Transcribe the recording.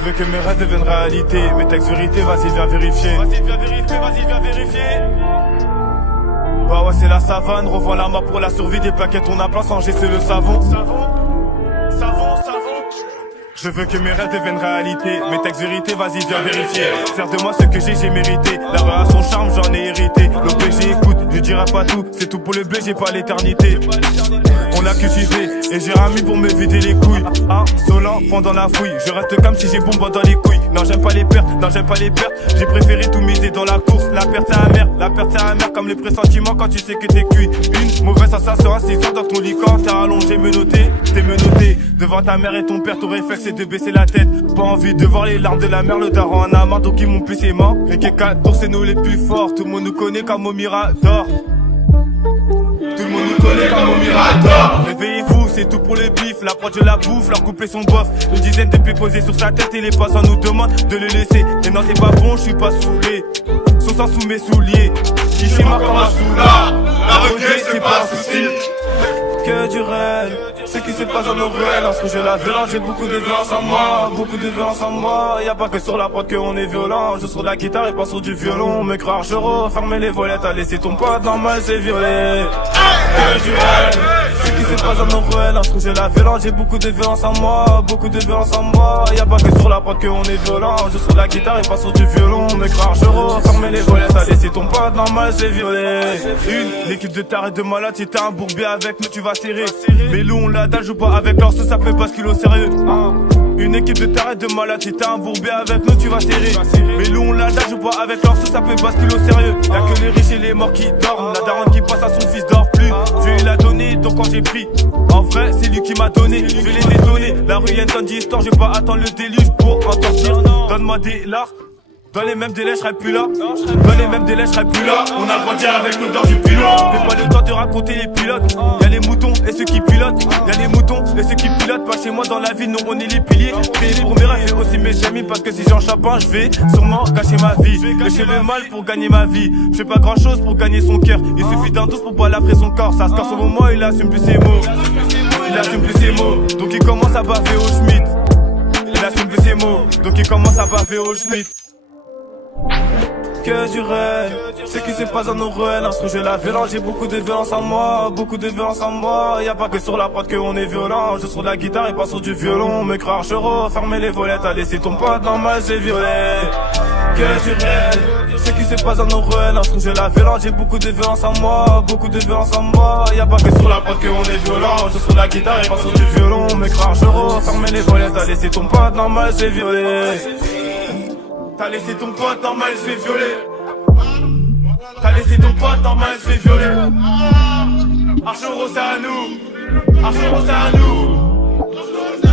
veux que mes rêves deviennent réalité. Mes textes vérité, vas-y viens vérifier. Vas-y viens vérifier, vas-y viens vérifier. Bah ouais c'est la savane, revois la map pour la survie. Des plaquettes on a plein sans c'est le savon. Je veux que mes rêves deviennent réalité. Mes textes vérité, vas-y viens vérifier. Faire de moi ce que j'ai mérité. La rue a son charme, j'en ai hérité. L'OPG écoute, je dirai pas tout. C'est tout pour le blé, j'ai pas l'éternité. On a cultivé et j'ai rami pour me vider les couilles. Insolent pendant la fouille. Je reste comme si j'ai bombe dans les couilles. Non j'aime pas les pertes, non j'aime pas les pertes. J'ai préféré tout miser dans la course. La perte c'est amère, la perte c'est amère. Comme les pressentiments quand tu sais que t'es cuit. Une mauvaise sensation à 6 ans dans ton lit. Quand t'as allongé menotté, t'es menotté. Devant ta mère et ton père, ton réflexe c'est de baisser la tête. Pas envie de voir les larmes de la mer. Le daron en a marre donc ils m'ont plus ses mains. Rick 14 c'est nous les plus forts. Tout le monde nous connaît comme au Mirador. Tout le monde nous connaît comme au Mirador. Réveillez-vous, c'est tout pour le bif. La prod je la bouffe, leur couplet son bof. Une dizaine de pieds posés sur sa tête et les passants nous demandent de le laisser. Mais non c'est pas bon, je suis pas saoulé. Son sang sous mes souliers. Ici marque comme un soula. La requête c'est pas un souci. Que du rêve, ce qui se passe dans nos ruelles. Lorsque je la violence, j'ai beaucoup de violence en moi. Beaucoup de violence en moi. Y'a pas que sur la prod qu'on est violent. Je sur la guitare et pas sur du violon. Me croire je refermer les volets. T'as laissé ton pote normal, c'est violet. Que du rêve, ce qui se passe dans nos ruelles. Lorsque je la violence, j'ai beaucoup de violence en moi. Beaucoup de violence en moi. Y'a pas que sur la prod qu'on est violent. Je sur la guitare et pas sur du violon. Me croire je refermer les volets. T'as laissé ton pote normal, c'est violet. Une équipe de tarés de malades. Si t'es un bourbier avec nous, tu vas serrer. Mais loup on la dalle, joue pas avec leur ça fait pas ce qu'il au sérieux. Une équipe de tarés de malades, si t'es un bourbier avec nous tu vas serrer. Mais loup on la dalle, joue pas avec leur ça fait pas ce qu'il au sérieux. Y'a que les riches et les morts qui dorment. La daronne qui passe à son fils dort plus. Je lui l'ai donné donc quand j'ai pris. En vrai c'est lui qui m'a donné, je vais les détonner. La rue y'a une tonne d'histoire, je vais pas attendre le déluge pour en sortir. Donne-moi des lards. Dans les mêmes délais, je serais plus là. Dans les mêmes délais, je serais plus là. On a grandi avec l'odeur du pilote. Mais pas le temps de raconter les pilotes. Y'a les moutons et ceux qui pilotent. Y'a les moutons et ceux qui pilotent. Pas chez moi dans la vie, nous on est les piliers. Payé pour mes rêves et aussi mes amis. Parce que si j'en chope un, je vais sûrement gâcher ma vie. Je fais le mal pour gagner ma vie. Je fais pas grand chose pour gagner son cœur. Il suffit d'un douce pour balafrer son corps. Ça se casse au moment, il assume plus ses mots. Il assume plus ses mots. Donc il commence à baver au Schmitt. Il assume plus ses mots. Donc il commence à baver au Schmitt. Que du rêve, ce qui se passe dans nos ruelles. Lorsque je la violence, j'ai beaucoup de violence en moi. Beaucoup de violence en moi. Y'a pas que sur la prod qu'on est violent. Je sur la guitare et pas sur du violon. Me croire je refermer les volets. T'as laissé ton pote normal, c'est violet. Que du rêve, ce qui se passe dans nos ruelles. Lorsque je la violence, j'ai beaucoup de violence en moi. Beaucoup de violence en moi. Y'a pas que sur la prod qu'on est violent. Je sur la guitare et pas sur du violon. Me croire je refermer les volets. T'as laissé ton pote normal, c'est violet. T'as laissé ton pote normal, je vais violer. T'as laissé ton pote normal, je vais violer. Archero c'est à nous. Archero c'est à nous.